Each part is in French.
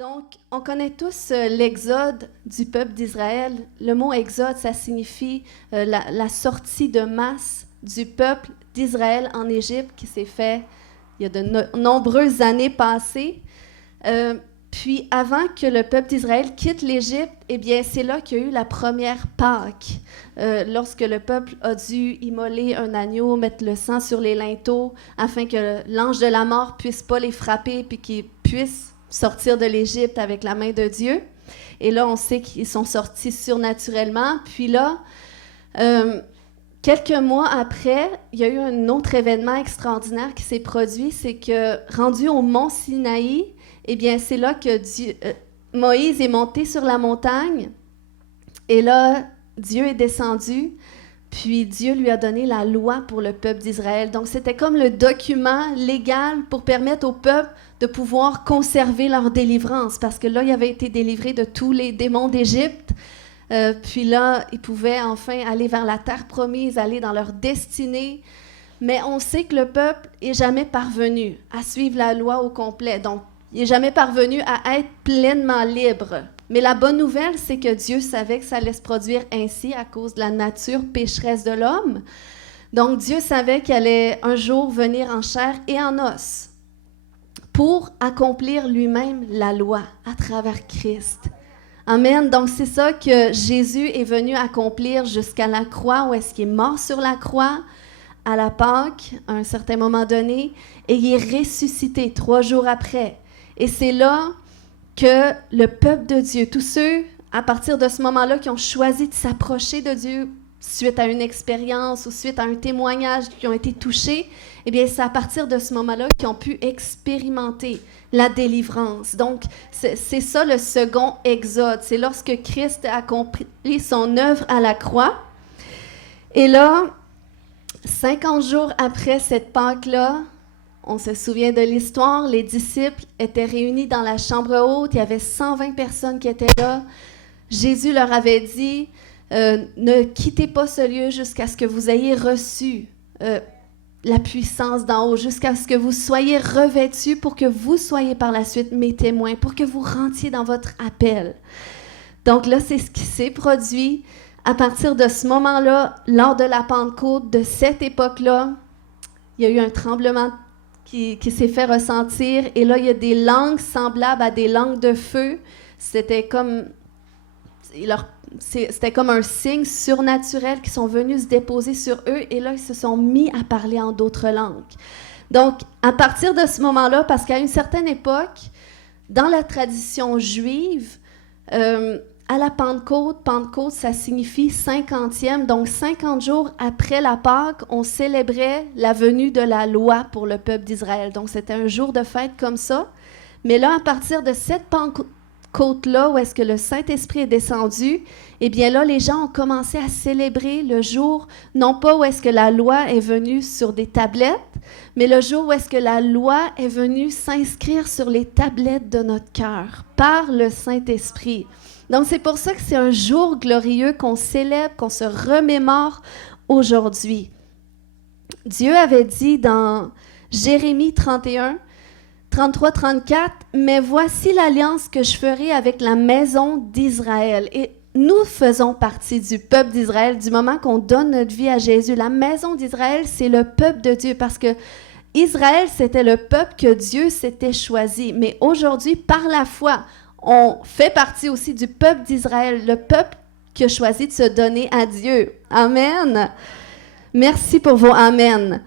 Donc, on connaît tous l'exode du peuple d'Israël. Le mot exode, ça signifie la sortie de masse du peuple d'Israël en Égypte qui s'est fait il y a de nombreuses années passées. Puis, avant que le peuple d'Israël quitte l'Égypte, eh bien, c'est là qu'il y a eu la première Pâque. Lorsque le peuple a dû immoler un agneau, mettre le sang sur les linteaux, afin que l'ange de la mort puisse pas les frapper, puis qu'ils puissent sortir de l'Égypte avec la main de Dieu. Et là, on sait qu'ils sont sortis surnaturellement. Puis là, quelques mois après, il y a eu un autre événement extraordinaire qui s'est produit, c'est que, rendu au mont Sinaï, eh bien, c'est là que Moïse est monté sur la montagne, et là, Dieu est descendu, puis Dieu lui a donné la loi pour le peuple d'Israël. Donc, c'était comme le document légal pour permettre au peuple de pouvoir conserver leur délivrance, parce que là, ils avaient été délivrés de tous les démons d'Égypte. Puis là, ils pouvaient enfin aller vers la terre promise, aller dans leur destinée. Mais on sait que le peuple n'est jamais parvenu à suivre la loi au complet. Donc, il n'est jamais parvenu à être pleinement libre. Mais la bonne nouvelle, c'est que Dieu savait que ça allait se produire ainsi à cause de la nature pécheresse de l'homme. Donc, Dieu savait qu'il allait un jour venir en chair et en os pour accomplir lui-même la loi à travers Christ. Amen. Donc, c'est ça que Jésus est venu accomplir jusqu'à la croix, où est-ce qu'il est mort sur la croix à la Pâque, à un certain moment donné, et il est ressuscité 3 jours après. Et c'est là que le peuple de Dieu, tous ceux, à partir de ce moment-là, qui ont choisi de s'approcher de Dieu suite à une expérience ou suite à un témoignage, qui ont été touchés, eh bien, c'est à partir de ce moment-là qu'ils ont pu expérimenter la délivrance. Donc, c'est ça le second exode. C'est lorsque Christ a accompli son œuvre à la croix. Et là, 50 jours après cette Pâque-là, on se souvient de l'histoire, les disciples étaient réunis dans la chambre haute, il y avait 120 personnes qui étaient là. Jésus leur avait dit, ne quittez pas ce lieu jusqu'à ce que vous ayez reçu la puissance d'en haut, jusqu'à ce que vous soyez revêtus pour que vous soyez par la suite mes témoins, pour que vous rentriez dans votre appel. Donc là, c'est ce qui s'est produit. À partir de ce moment-là, lors de la Pentecôte, de cette époque-là, il y a eu un tremblement qui s'est fait ressentir. Et là, il y a des langues semblables à des langues de feu. C'était comme un signe surnaturel qui sont venus se déposer sur eux. Et là, ils se sont mis à parler en d'autres langues. Donc, à partir de ce moment-là, parce qu'à une certaine époque, dans la tradition juive, à la Pentecôte, ça signifie 50e, donc 50 jours après la Pâque, on célébrait la venue de la loi pour le peuple d'Israël. Donc, c'était un jour de fête comme ça. Mais là, à partir de cette Pentecôte-là, où est-ce que le Saint-Esprit est descendu, eh bien là, les gens ont commencé à célébrer le jour, non pas où est-ce que la loi est venue sur des tablettes, mais le jour où est-ce que la loi est venue s'inscrire sur les tablettes de notre cœur, par le Saint-Esprit. Donc, c'est pour ça que c'est un jour glorieux qu'on célèbre, qu'on se remémore aujourd'hui. Dieu avait dit dans Jérémie 31, 33-34, « Mais voici l'alliance que je ferai avec la maison d'Israël. » Et nous faisons partie du peuple d'Israël du moment qu'on donne notre vie à Jésus. La maison d'Israël, c'est le peuple de Dieu parce que Israël, c'était le peuple que Dieu s'était choisi. Mais aujourd'hui, par la foi, on fait partie aussi du peuple d'Israël, le peuple qui a choisi de se donner à Dieu. Amen. Merci pour vos amen.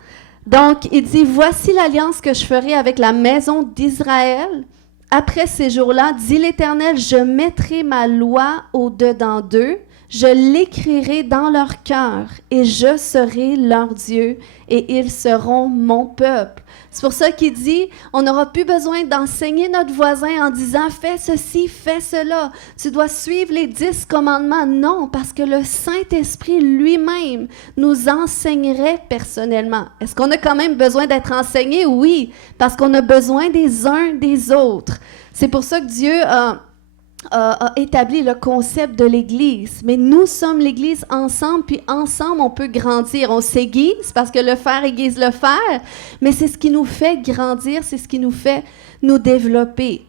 Donc, il dit, « Voici l'alliance que je ferai avec la maison d'Israël. Après ces jours-là, dit l'Éternel, je mettrai ma loi au-dedans d'eux, je l'écrirai dans leur cœur, et je serai leur Dieu, et ils seront mon peuple. » C'est pour ça qu'il dit, on n'aura plus besoin d'enseigner notre voisin en disant « Fais ceci, fais cela, tu dois suivre les 10 commandements. » Non, parce que le Saint-Esprit lui-même nous enseignerait personnellement. Est-ce qu'on a quand même besoin d'être enseigné? Oui, parce qu'on a besoin des uns des autres. C'est pour ça que Dieu a établi le concept de l'Église. Mais nous sommes l'Église ensemble, puis ensemble, on peut grandir. On s'aiguise parce que le fer aiguise le fer, mais c'est ce qui nous fait grandir, c'est ce qui nous fait nous développer.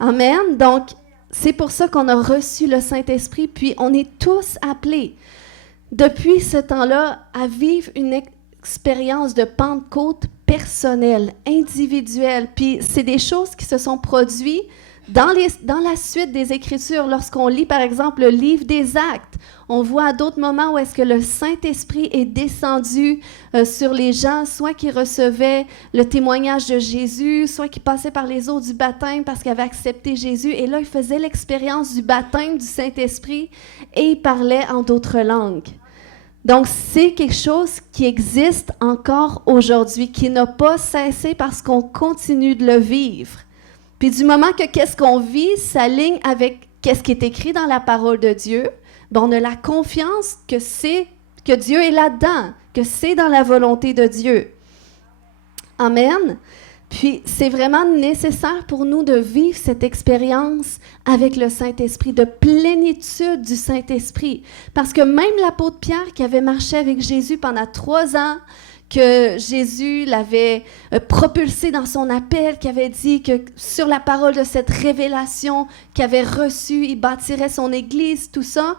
Amen. Donc, c'est pour ça qu'on a reçu le Saint-Esprit, puis on est tous appelés, depuis ce temps-là, à vivre une expérience de Pentecôte personnelle, individuelle. Puis c'est des choses qui se sont produites dans la suite des Écritures. Lorsqu'on lit, par exemple, le livre des Actes, on voit à d'autres moments où est-ce que le Saint-Esprit est descendu sur les gens, soit qui recevaient le témoignage de Jésus, soit qui passaient par les eaux du baptême parce qu'ils avaient accepté Jésus. Et là, ils faisaient l'expérience du baptême du Saint-Esprit et ils parlaient en d'autres langues. Donc, c'est quelque chose qui existe encore aujourd'hui, qui n'a pas cessé parce qu'on continue de le vivre. Puis du moment que qu'est-ce qu'on vit s'aligne avec qu'est-ce qui est écrit dans la parole de Dieu, ben on a la confiance que Dieu est là-dedans, que c'est dans la volonté de Dieu. Amen. Puis c'est vraiment nécessaire pour nous de vivre cette expérience avec le Saint-Esprit, de plénitude du Saint-Esprit. Parce que même l'apôtre Pierre qui avait marché avec Jésus pendant 3 ans, que Jésus l'avait propulsé dans son appel, qui avait dit que sur la parole de cette révélation qu'il avait reçue, il bâtirait son Église, tout ça.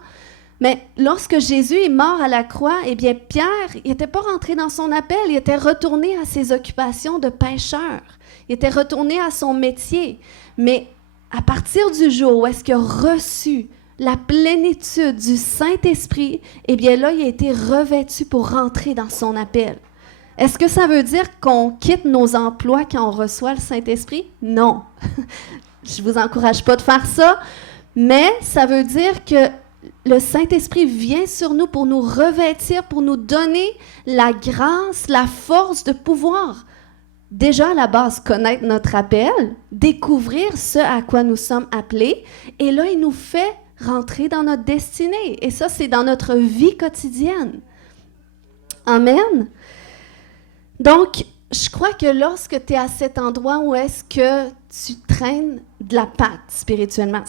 Mais lorsque Jésus est mort à la croix, eh bien Pierre, il n'était pas rentré dans son appel, il était retourné à ses occupations de pêcheur. Il était retourné à son métier. Mais à partir du jour où est-ce qu'il a reçu la plénitude du Saint-Esprit, eh bien là, il a été revêtu pour rentrer dans son appel. Est-ce que ça veut dire qu'on quitte nos emplois quand on reçoit le Saint-Esprit? Non. Je ne vous encourage pas de faire ça, mais ça veut dire que le Saint-Esprit vient sur nous pour nous revêtir, pour nous donner la grâce, la force de pouvoir, déjà à la base, connaître notre appel, découvrir ce à quoi nous sommes appelés, et là, il nous fait rentrer dans notre destinée. Et ça, c'est dans notre vie quotidienne. Amen. Donc, je crois que lorsque tu es à cet endroit où est-ce que tu traînes de la patte spirituellement,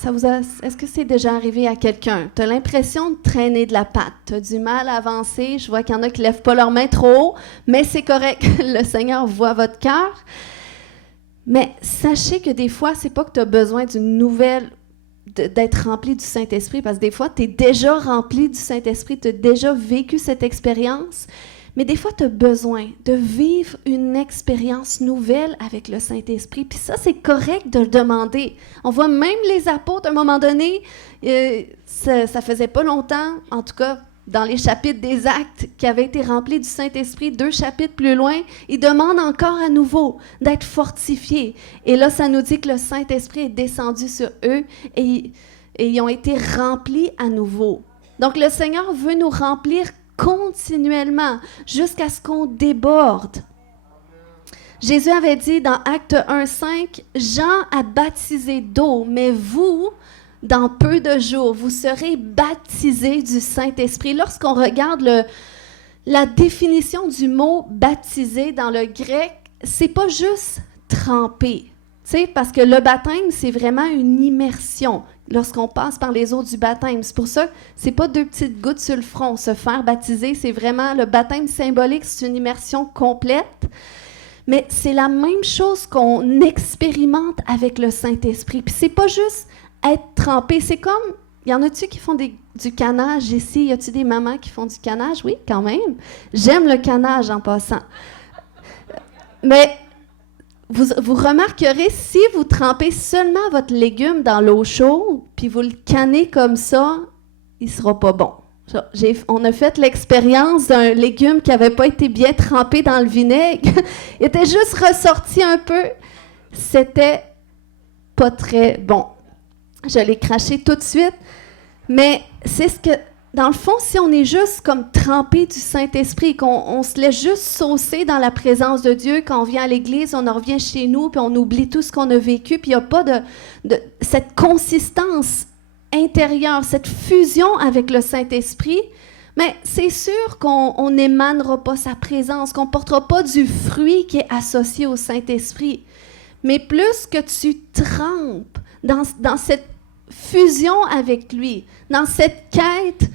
est-ce que c'est déjà arrivé à quelqu'un? Tu as l'impression de traîner de la patte, tu as du mal à avancer, je vois qu'il y en a qui ne lèvent pas leurs mains trop haut, mais c'est correct, le Seigneur voit votre cœur. Mais sachez que des fois, c'est pas que tu as besoin d'une nouvelle, d'être rempli du Saint-Esprit, parce que des fois, tu es déjà rempli du Saint-Esprit, tu as déjà vécu cette expérience. Mais des fois, tu as besoin de vivre une expérience nouvelle avec le Saint-Esprit. Puis ça, c'est correct de le demander. On voit même les apôtres, à un moment donné, ça faisait pas longtemps, en tout cas, dans les chapitres des Actes, qui avaient été remplis du Saint-Esprit, 2 chapitres plus loin, ils demandent encore à nouveau d'être fortifiés. Et là, ça nous dit que le Saint-Esprit est descendu sur eux et ils ont été remplis à nouveau. Donc, le Seigneur veut nous remplir continuellement, jusqu'à ce qu'on déborde. Jésus avait dit dans Acte 1,5, « Jean a baptisé d'eau, mais vous, dans peu de jours, vous serez baptisés du Saint-Esprit. » Lorsqu'on regarde la définition du mot « baptisé » dans le grec, c'est pas juste « tremper ». Parce que le baptême, c'est vraiment une immersion lorsqu'on passe par les eaux du baptême. C'est pour ça que c'est pas 2 petites gouttes sur le front. Se faire baptiser, c'est vraiment le baptême symbolique, c'est une immersion complète. Mais c'est la même chose qu'on expérimente avec le Saint-Esprit. Puis c'est pas juste être trempé. C'est comme, y en a-tu qui font du canage ici? Y a-tu des mamans qui font du canage? Oui, quand même. J'aime le canage en passant. Mais vous remarquerez, si vous trempez seulement votre légume dans l'eau chaude, puis vous le cannez comme ça, il ne sera pas bon. On a fait l'expérience d'un légume qui n'avait pas été bien trempé dans le vinaigre. Il était juste ressorti un peu. C'était pas très bon. Je l'ai craché tout de suite. Mais c'est ce que... Dans le fond, si on est juste comme trempé du Saint-Esprit, qu'on se laisse juste saucer dans la présence de Dieu, quand on vient à l'église, on en revient chez nous, puis on oublie tout ce qu'on a vécu, puis il n'y a pas de cette consistance intérieure, cette fusion avec le Saint-Esprit, mais c'est sûr qu'on n'émanera pas sa présence, qu'on ne portera pas du fruit qui est associé au Saint-Esprit. Mais plus que tu trempes dans cette fusion avec lui, dans cette quête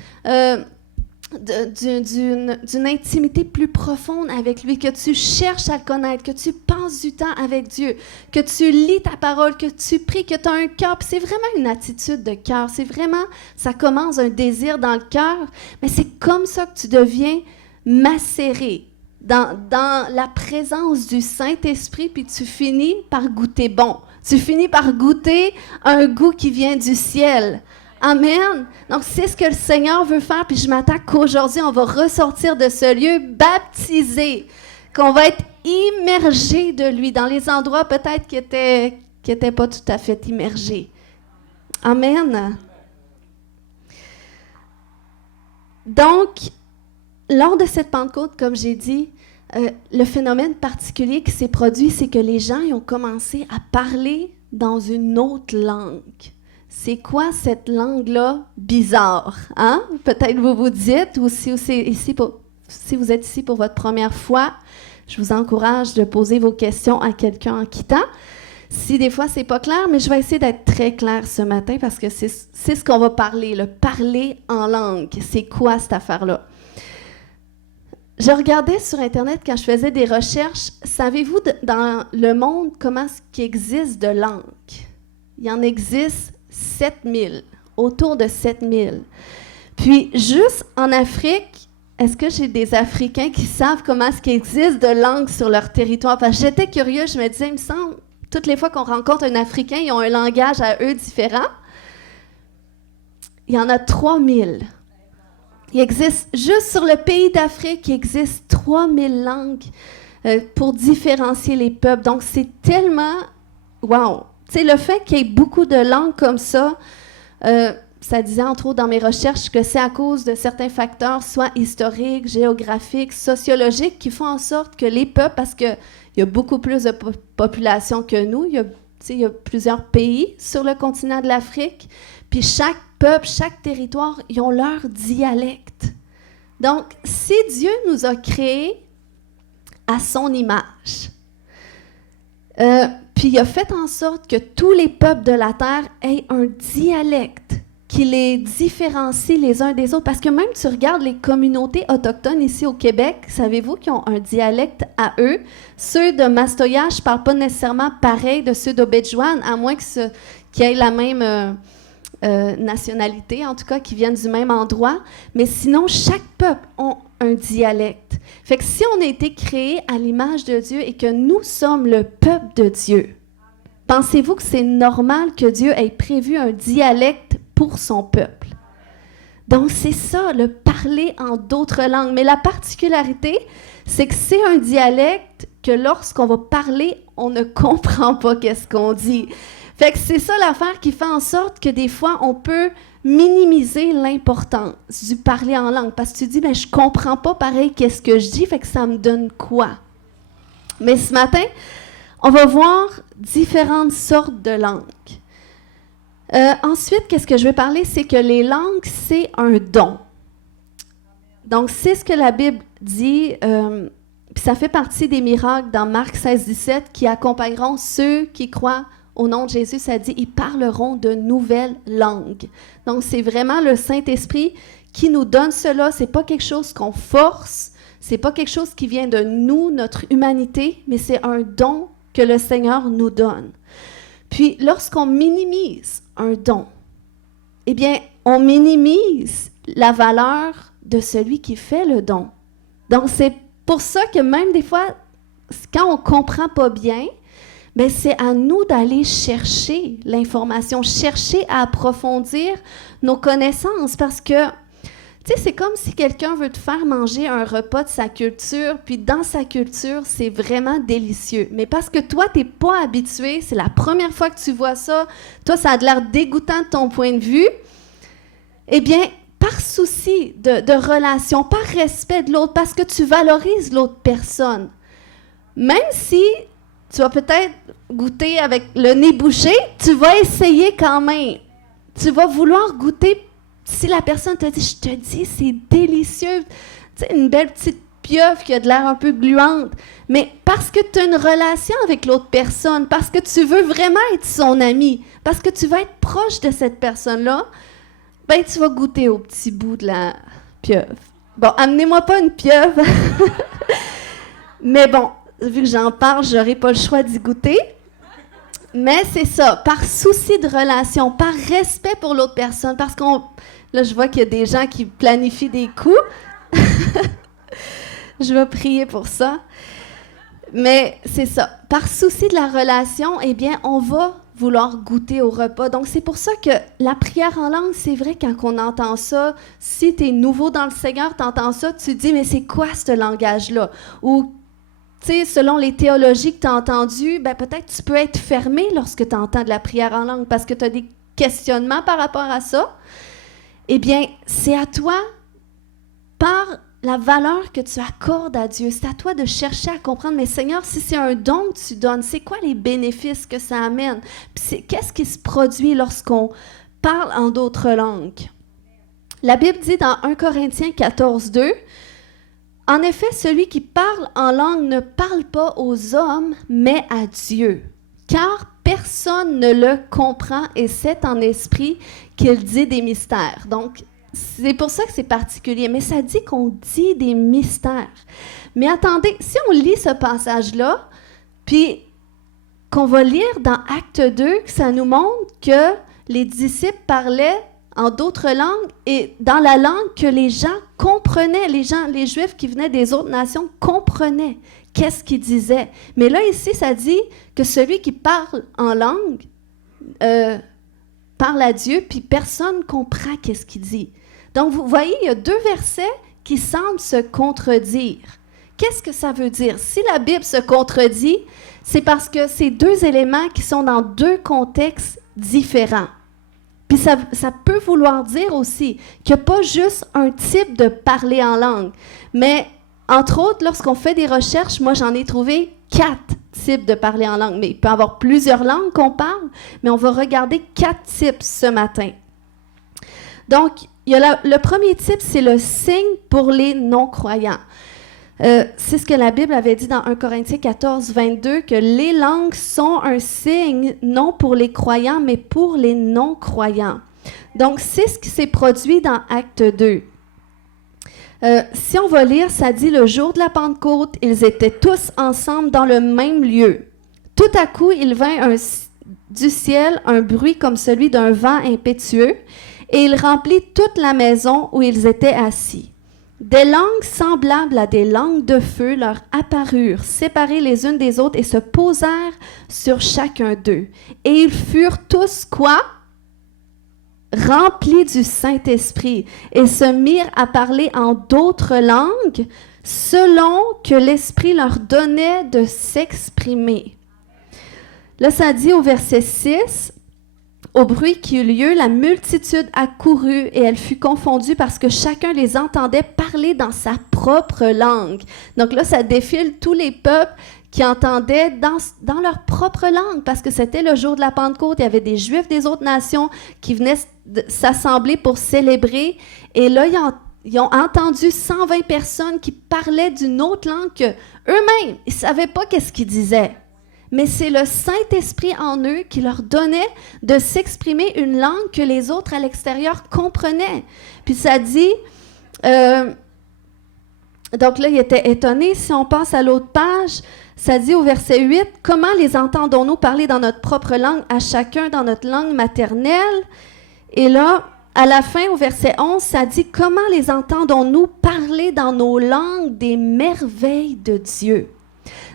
d'une intimité plus profonde avec lui, que tu cherches à le connaître, que tu passes du temps avec Dieu, que tu lis ta parole, que tu pries, que tu as un cœur. Puis c'est vraiment une attitude de cœur. C'est vraiment, ça commence un désir dans le cœur, mais c'est comme ça que tu deviens macéré dans la présence du Saint-Esprit, puis tu finis par goûter bon. Tu finis par goûter un goût qui vient du ciel. Amen. Donc, c'est ce que le Seigneur veut faire. Puis je m'attends qu'aujourd'hui, on va ressortir de ce lieu baptisé, qu'on va être immergé de lui dans les endroits peut-être qui étaient pas tout à fait immergés. Amen. Donc, lors de cette Pentecôte, comme j'ai dit, le phénomène particulier qui s'est produit, c'est que les gens ils ont commencé à parler dans une autre langue. C'est quoi cette langue-là bizarre? Hein? Peut-être vous vous dites, ou si vous êtes ici pour votre première fois, je vous encourage de poser vos questions à quelqu'un en quittant. Si des fois, c'est pas clair, mais je vais essayer d'être très claire ce matin parce que c'est ce qu'on va parler, le parler en langue. C'est quoi cette affaire-là? Je regardais sur Internet quand je faisais des recherches. Savez-vous dans le monde comment il existe de langues? Il y en existe 7000, autour de 7000. Puis, juste en Afrique, est-ce que j'ai des Africains qui savent comment est-ce qu'il existe de langues sur leur territoire? Parce que j'étais curieuse, je me disais, il me semble, toutes les fois qu'on rencontre un Africain, ils ont un langage à eux différent. Il y en a 3000. Il existe, juste sur le pays d'Afrique, il existe 3000 langues pour différencier les peuples. Donc, c'est tellement... Wow! Tu sais, le fait qu'il y ait beaucoup de langues comme ça, ça disait entre autres dans mes recherches que c'est à cause de certains facteurs, soit historiques, géographiques, sociologiques, qui font en sorte que les peuples, parce qu'il y a beaucoup plus de population que nous, il y a plusieurs pays sur le continent de l'Afrique, puis chaque peuple, chaque territoire, ils ont leur dialecte. Donc, si Dieu nous a créés à son image, puis il a fait en sorte que tous les peuples de la terre aient un dialecte qui les différencie les uns des autres. Parce que même tu regardes les communautés autochtones ici au Québec, savez-vous qu'ils ont un dialecte à eux? Ceux de Mastoya, je ne parle pas nécessairement pareil de ceux d'Obedjouan, à moins qu'ils aient la même nationalité, en tout cas, qui viennent du même endroit. Mais sinon, chaque peuple a un dialecte. Fait que si on a été créé à l'image de Dieu et que nous sommes le peuple de Dieu, pensez-vous que c'est normal que Dieu ait prévu un dialecte pour son peuple? Donc, c'est ça, le parler en d'autres langues. Mais la particularité, c'est que c'est un dialecte que lorsqu'on va parler, on ne comprend pas qu'est-ce qu'on dit. Fait que c'est ça l'affaire qui fait en sorte que des fois, on peut minimiser l'importance du parler en langue. Parce que tu dis, ben, je comprends pas pareil qu'est-ce que je dis, fait que ça me donne quoi? Mais ce matin, on va voir différentes sortes de langues. Ensuite, qu'est-ce que je vais parler? C'est que les langues, c'est un don. Donc, c'est ce que la Bible dit, puis ça fait partie des miracles dans Marc 16-17 qui accompagneront ceux qui croient au nom de Jésus. Ça dit, ils parleront de nouvelles langues. Donc, c'est vraiment le Saint-Esprit qui nous donne cela. C'est pas quelque chose qu'on force, c'est pas quelque chose qui vient de nous, notre humanité, mais c'est un don que le Seigneur nous donne. Puis, lorsqu'on minimise un don, eh bien, on minimise la valeur de celui qui fait le don. Donc, c'est pour ça que même des fois, quand on ne comprend pas bien, bien, c'est à nous d'aller chercher l'information, chercher à approfondir nos connaissances parce que, tu sais, c'est comme si quelqu'un veut te faire manger un repas de sa culture, puis dans sa culture, c'est vraiment délicieux. Mais parce que toi, tu n'es pas habitué, c'est la première fois que tu vois ça, toi, ça a l'air dégoûtant de ton point de vue, eh bien, par souci de relation, par respect de l'autre, parce que tu valorises l'autre personne, même si tu vas peut-être goûter avec le nez bouché, tu vas essayer quand même. Tu vas vouloir goûter. Si la personne te dit, je te dis, c'est délicieux, tu sais, une belle petite pieuvre qui a de l'air un peu gluante, mais parce que tu as une relation avec l'autre personne, parce que tu veux vraiment être son ami, parce que tu veux être proche de cette personne-là, ben tu vas goûter au petit bout de la pieuvre. Bon, amenez-moi pas une pieuvre. Mais bon, vu que j'en parle, j'aurai pas le choix d'y goûter. Mais c'est ça, par souci de relation, par respect pour l'autre personne, parce qu'on... Là, je vois qu'il y a des gens qui planifient des coups. Je vais prier pour ça. Mais c'est ça, par souci de la relation, eh bien, on va vouloir goûter au repas. Donc, c'est pour ça que la prière en langue, c'est vrai, quand on entend ça, si tu es nouveau dans le Seigneur, tu entends ça, tu te dis, mais c'est quoi ce langage-là? Ou, tu sais, selon les théologies que tu as entendues, ben, peut-être tu peux être fermé lorsque tu entends de la prière en langue parce que tu as des questionnements par rapport à ça. Eh bien, c'est à toi, par la valeur que tu accordes à Dieu, c'est à toi de chercher à comprendre, mais Seigneur, si c'est un don que tu donnes, c'est quoi les bénéfices que ça amène? Puis qu'est-ce qui se produit lorsqu'on parle en d'autres langues? La Bible dit dans 1 Corinthiens 14, 2, « En effet, celui qui parle en langue ne parle pas aux hommes, mais à Dieu, car personne ne le comprend et c'est en esprit qu'il dit des mystères. » Donc, c'est pour ça que c'est particulier, mais ça dit qu'on dit des mystères. Mais attendez, si on lit ce passage-là, puis qu'on va lire dans Acte 2, ça nous montre que les disciples parlaient en d'autres langues et dans la langue que les gens comprenaient, les Juifs qui venaient des autres nations comprenaient qu'est-ce qu'ils disaient. Mais là, ici, ça dit que celui qui parle en langue parle à Dieu, puis personne ne comprend qu'est-ce qu'il dit. Donc, vous voyez, il y a deux versets qui semblent se contredire. Qu'est-ce que ça veut dire? Si la Bible se contredit, c'est parce que c'est deux éléments qui sont dans deux contextes différents. Puis ça peut vouloir dire aussi qu'il n'y a pas juste un type de parler en langue. Mais, entre autres, lorsqu'on fait des recherches, moi, j'en ai trouvé 4 types de parler en langue. Mais il peut y avoir plusieurs langues qu'on parle, mais on va regarder 4 types ce matin. Donc, il y a le premier type, c'est le signe pour les non-croyants. C'est ce que la Bible avait dit dans 1 Corinthiens 14, 22, que les langues sont un signe non pour les croyants, mais pour les non-croyants. Donc, c'est ce qui s'est produit dans Acte 2. Si on va lire, ça dit « Le jour de la Pentecôte, ils étaient tous ensemble dans le même lieu. Tout à coup, il vint du ciel un bruit comme celui d'un vent impétueux, et il remplit toute la maison où ils étaient assis. Des langues semblables à des langues de feu leur apparurent, séparées les unes des autres, et se posèrent sur chacun d'eux. Et ils furent tous, quoi? Remplis du Saint-Esprit, et se mirent à parler en d'autres langues, selon que l'Esprit leur donnait de s'exprimer. » Là, ça dit au verset 6, « Au bruit qui eut lieu, la multitude accourut et elle fut confondue parce que chacun les entendait parler dans sa propre langue. » Donc là, ça défile tous les peuples qui entendaient dans leur propre langue parce que c'était le jour de la Pentecôte. Il y avait des Juifs des autres nations qui venaient s'assembler pour célébrer. Et là, ils ont entendu 120 personnes qui parlaient d'une autre langue que eux-mêmes, ils ne savaient pas qu'est-ce qu'ils disaient. Mais c'est le Saint-Esprit en eux qui leur donnait de s'exprimer une langue que les autres à l'extérieur comprenaient. Puis ça dit, donc là, il était étonné. Si on passe à l'autre page, ça dit au verset 8, « Comment les entendons-nous parler dans notre propre langue, à chacun dans notre langue maternelle? » Et là, à la fin, au verset 11, ça dit, « Comment les entendons-nous parler dans nos langues des merveilles de Dieu? »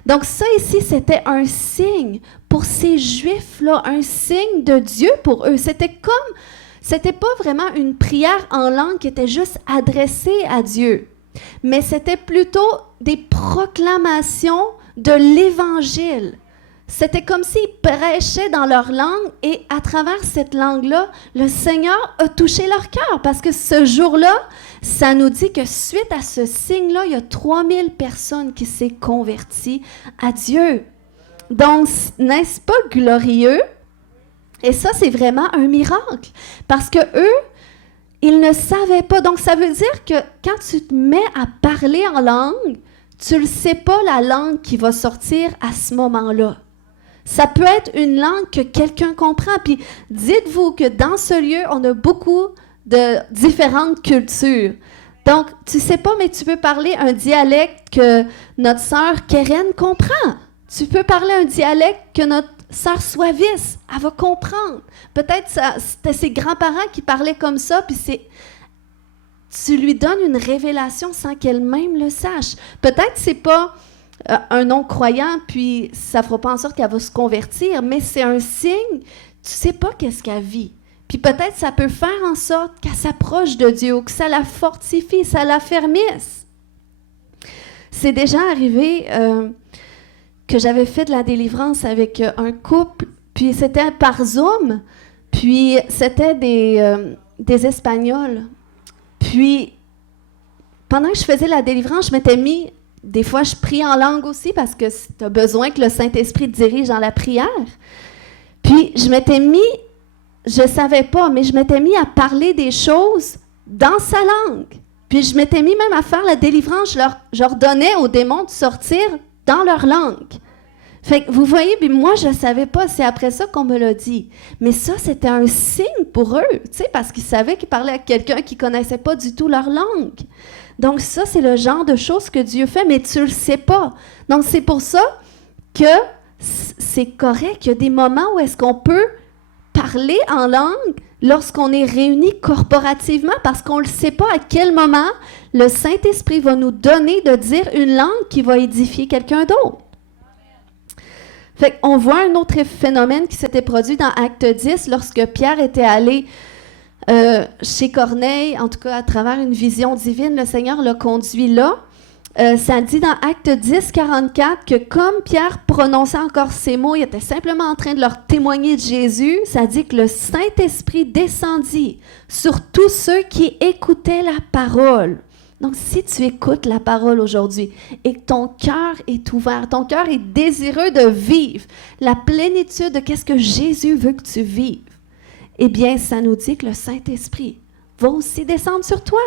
Donc ça ici, c'était un signe pour ces Juifs-là, un signe de Dieu pour eux. C'était pas vraiment une prière en langue qui était juste adressée à Dieu, mais c'était plutôt des proclamations de l'Évangile. C'était comme s'ils prêchaient dans leur langue et à travers cette langue-là, le Seigneur a touché leur cœur parce que ce jour-là, ça nous dit que suite à ce signe-là, il y a 3000 personnes qui s'est converties à Dieu. Donc, n'est-ce pas glorieux? Et ça, c'est vraiment un miracle parce que eux, ils ne savaient pas. Donc, ça veut dire que quand tu te mets à parler en langue, tu ne sais pas la langue qui va sortir à ce moment-là. Ça peut être une langue que quelqu'un comprend. Puis dites-vous que dans ce lieu, on a beaucoup de différentes cultures. Donc, tu sais pas, mais tu peux parler un dialecte que notre sœur Keren comprend. Tu peux parler un dialecte que notre sœur Swavis, elle va comprendre. Peut-être c'était ses grands-parents qui parlaient comme ça, puis tu lui donnes une révélation sans qu'elle-même le sache. Peut-être que c'est pas un non-croyant, puis ça fera pas en sorte qu'elle va se convertir, mais c'est un signe, tu sais pas qu'est-ce qu'elle vit. Puis peut-être ça peut faire en sorte qu'elle s'approche de Dieu, ou que ça la fortifie, ça la fermisse. C'est déjà arrivé que j'avais fait de la délivrance avec un couple, puis c'était par Zoom, puis c'était des Espagnols. Puis, pendant que je faisais la délivrance, je m'étais mis, des fois je prie en langue aussi, parce que tu as besoin que le Saint-Esprit te dirige dans la prière. Puis, je m'étais mis, je savais pas, mais je m'étais mis à parler des choses dans sa langue. Puis, je m'étais mis même à faire la délivrance, je leur donnais aux démons de sortir dans leur langue. Fait que vous voyez, puis moi, je ne savais pas, c'est après ça qu'on me l'a dit. Mais ça, c'était un signe pour eux, tu sais, parce qu'ils savaient qu'ils parlaient à quelqu'un qui ne connaissait pas du tout leur langue. Donc ça, c'est le genre de choses que Dieu fait, mais tu ne le sais pas. Donc c'est pour ça que c'est correct. Il y a des moments où est-ce qu'on peut parler en langue lorsqu'on est réunis corporativement, parce qu'on ne le sait pas à quel moment le Saint-Esprit va nous donner de dire une langue qui va édifier quelqu'un d'autre. Fait qu'on voit un autre phénomène qui s'était produit dans Acte 10 lorsque Pierre était allé chez Corneille, en tout cas à travers une vision divine, le Seigneur l'a conduit là. Ça dit dans Acte 10, 44 que comme Pierre prononçait encore ces mots, il était simplement en train de leur témoigner de Jésus, ça dit que le Saint-Esprit descendit sur tous ceux qui écoutaient la parole. Donc, si tu écoutes la parole aujourd'hui et que ton cœur est ouvert, ton cœur est désireux de vivre la plénitude de qu'est-ce que Jésus veut que tu vives, eh bien, ça nous dit que le Saint-Esprit va aussi descendre sur toi.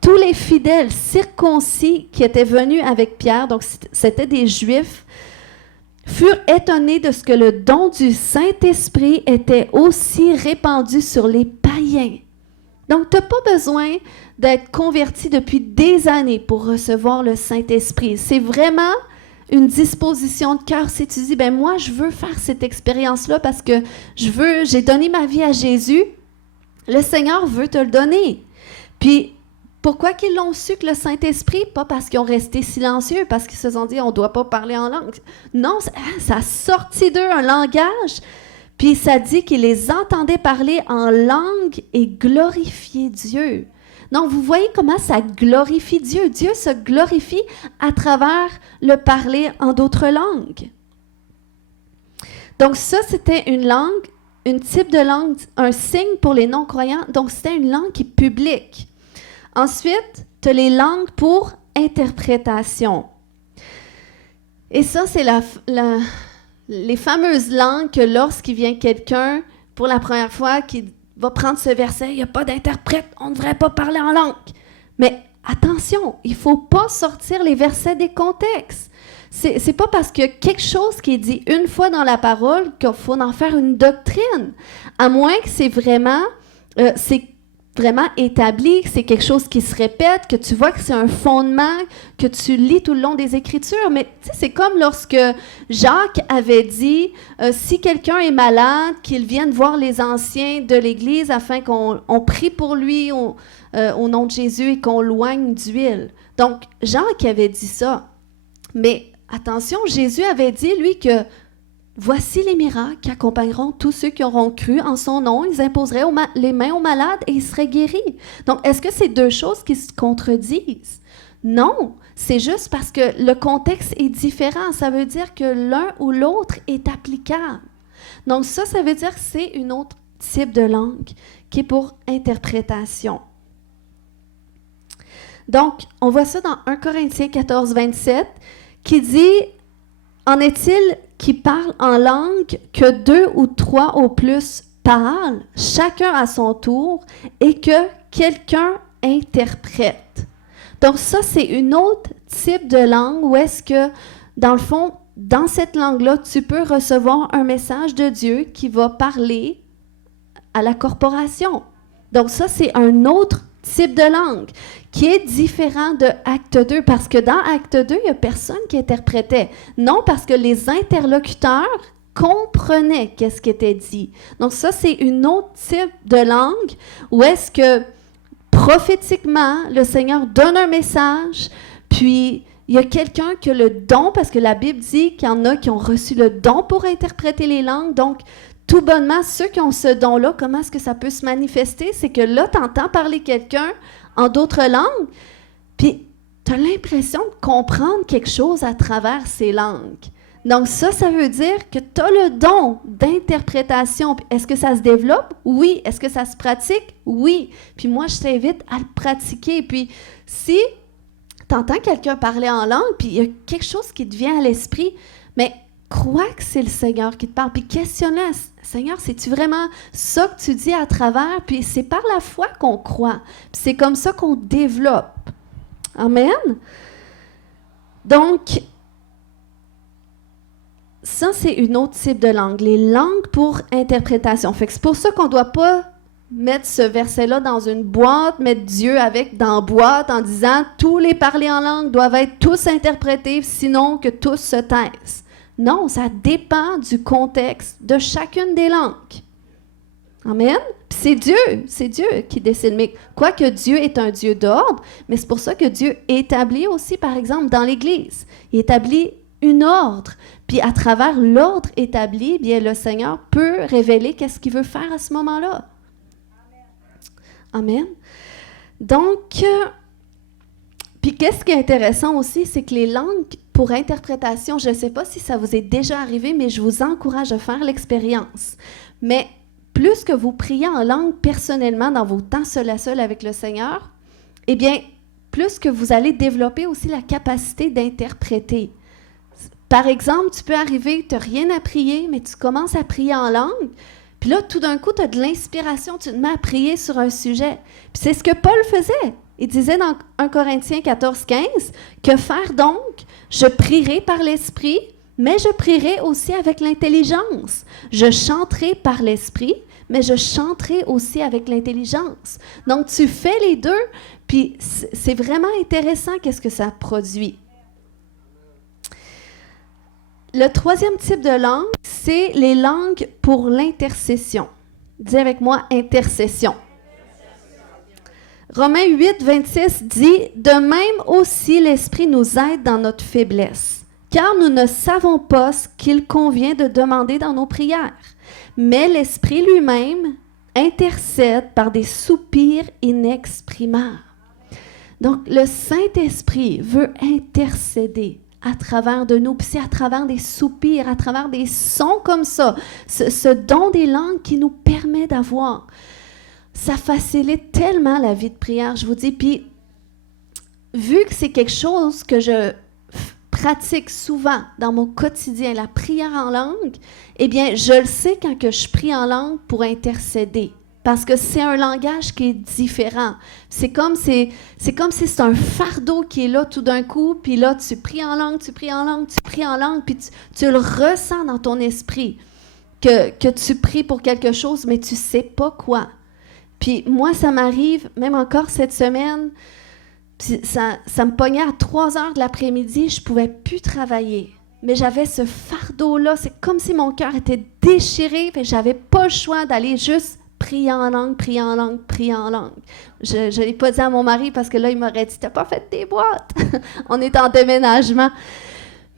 Tous les fidèles circoncis qui étaient venus avec Pierre, donc c'était des Juifs, furent étonnés de ce que le don du Saint-Esprit était aussi répandu sur les païens. Donc, tu n'as pas besoin d'être converti depuis des années pour recevoir le Saint-Esprit. C'est vraiment une disposition de cœur. Si tu dis, ben moi, je veux faire cette expérience-là parce que j'ai donné ma vie à Jésus, le Seigneur veut te le donner. Puis, pourquoi qu'ils l'ont su que le Saint-Esprit? Pas parce qu'ils ont resté silencieux, parce qu'ils se sont dit, on ne doit pas parler en langue. Non, ça a sorti d'eux un langage. Puis ça dit qu'ils les entendaient parler en langue et glorifier Dieu. Donc, vous voyez comment ça glorifie Dieu. Dieu se glorifie à travers le parler en d'autres langues. Donc, ça, c'était une langue, un type de langue, un signe pour les non-croyants. Donc, c'était une langue qui est publique. Ensuite, tu as les langues pour interprétation. Et ça, c'est les fameuses langues que lorsqu'il vient quelqu'un pour la première fois qui va prendre ce verset, il n'y a pas d'interprète, on ne devrait pas parler en langue. Mais attention, il ne faut pas sortir les versets des contextes. C'est pas parce qu'il y a quelque chose qui est dit une fois dans la parole qu'il faut en faire une doctrine. À moins que c'est vraiment établi, que c'est quelque chose qui se répète, que tu vois que c'est un fondement, que tu lis tout le long des Écritures. Mais tu sais, c'est comme lorsque Jacques avait dit, si quelqu'un est malade, qu'il vienne voir les anciens de l'Église afin qu'on prie pour lui au nom de Jésus et qu'on loigne d'huile. Donc, Jacques avait dit ça. Mais attention, Jésus avait dit, lui, que voici les miracles qui accompagneront tous ceux qui auront cru en son nom. Ils imposeraient les mains aux malades et ils seraient guéris. Donc, est-ce que c'est deux choses qui se contredisent? Non, c'est juste parce que le contexte est différent. Ça veut dire que l'un ou l'autre est applicable. Donc, ça veut dire que c'est une autre type de langue qui est pour interprétation. Donc, on voit ça dans 1 Corinthiens 14, 27, qui dit « En est-il qui parle en langue que 2 ou 3 au plus parlent, chacun à son tour, et que quelqu'un interprète. » Donc ça, c'est une autre type de langue où est-ce que, dans le fond, dans cette langue-là, tu peux recevoir un message de Dieu qui va parler à la corporation. Donc ça, c'est un autre type de langue, qui est différent de Acte 2, parce que dans Acte 2, il n'y a personne qui interprétait. Non, parce que les interlocuteurs comprenaient qu'est-ce qui était dit. Donc ça, c'est une autre type de langue où est-ce que prophétiquement, le Seigneur donne un message, puis il y a quelqu'un qui a le don, parce que la Bible dit qu'il y en a qui ont reçu le don pour interpréter les langues. Donc, tout bonnement, ceux qui ont ce don-là, comment est-ce que ça peut se manifester? C'est que là, tu entends parler quelqu'un en d'autres langues, puis tu as l'impression de comprendre quelque chose à travers ces langues. Donc ça veut dire que tu as le don d'interprétation. Est-ce que ça se développe? Oui. Est-ce que ça se pratique? Oui. Puis moi, je t'invite à le pratiquer. Puis si tu entends quelqu'un parler en langue, puis il y a quelque chose qui te vient à l'esprit, mais crois que c'est le Seigneur qui te parle, puis questionne-le. Seigneur, c'est-tu vraiment ça que tu dis à travers? Puis c'est par la foi qu'on croit. Puis c'est comme ça qu'on développe. Amen? Donc, ça, c'est une autre type de langue. Les langues pour interprétation. Fait que c'est pour ça qu'on ne doit pas mettre ce verset-là dans une boîte, mettre Dieu avec dans la boîte en disant « Tous les parlers en langue doivent être tous interprétés, sinon que tous se taisent. » Non, ça dépend du contexte de chacune des langues. Amen? Puis c'est Dieu qui décide. Mais quoique Dieu est un Dieu d'ordre, mais c'est pour ça que Dieu établit aussi, par exemple, dans l'Église. Il établit un ordre. Puis à travers l'ordre établi, bien, le Seigneur peut révéler qu'est-ce qu'il veut faire à ce moment-là. Amen. Donc, puis qu'est-ce qui est intéressant aussi, c'est que les langues pour interprétation, je ne sais pas si ça vous est déjà arrivé, mais je vous encourage à faire l'expérience. Mais plus que vous priez en langue personnellement dans vos temps seul à seul avec le Seigneur, eh bien, plus que vous allez développer aussi la capacité d'interpréter. Par exemple, tu peux arriver, tu n'as rien à prier, mais tu commences à prier en langue, puis là, tout d'un coup, tu as de l'inspiration, tu te mets à prier sur un sujet. Puis c'est ce que Paul faisait. Il disait dans 1 Corinthiens 14, 15, « Que faire donc? Je prierai par l'Esprit, mais je prierai aussi avec l'intelligence. Je chanterai par l'Esprit, mais je chanterai aussi avec l'intelligence. » Donc, tu fais les deux, puis c'est vraiment intéressant qu'est-ce que ça produit. Le troisième type de langue, c'est les langues pour l'intercession. Dis avec moi, intercession. Romains 8, 26 dit « De même aussi l'Esprit nous aide dans notre faiblesse, car nous ne savons pas ce qu'il convient de demander dans nos prières. Mais l'Esprit lui-même intercède par des soupirs inexprimables. » Donc, le Saint-Esprit veut intercéder à travers de nous, puis c'est à travers des soupirs, à travers des sons comme ça, ce don des langues qui nous permet d'avoir. Ça facilite tellement la vie de prière, je vous dis. Puis, vu que c'est quelque chose que je pratique souvent dans mon quotidien, la prière en langue, eh bien, je le sais quand que je prie en langue pour intercéder. Parce que c'est un langage qui est différent. C'est comme si c'est un fardeau qui est là tout d'un coup, puis là, tu pries en langue, tu pries en langue, tu pries en langue, puis tu le ressens dans ton esprit, que tu pries pour quelque chose, mais tu ne sais pas quoi. Puis moi, ça m'arrive, même encore cette semaine, puis ça me pognait à 3 heures de l'après-midi, je ne pouvais plus travailler. Mais j'avais ce fardeau-là, c'est comme si mon cœur était déchiré, et je n'avais pas le choix d'aller juste prier en langue, prier en langue, prier en langue. Je ne l'ai pas dit à mon mari parce que là, il m'aurait dit « T'as pas fait tes boîtes! » On est en déménagement.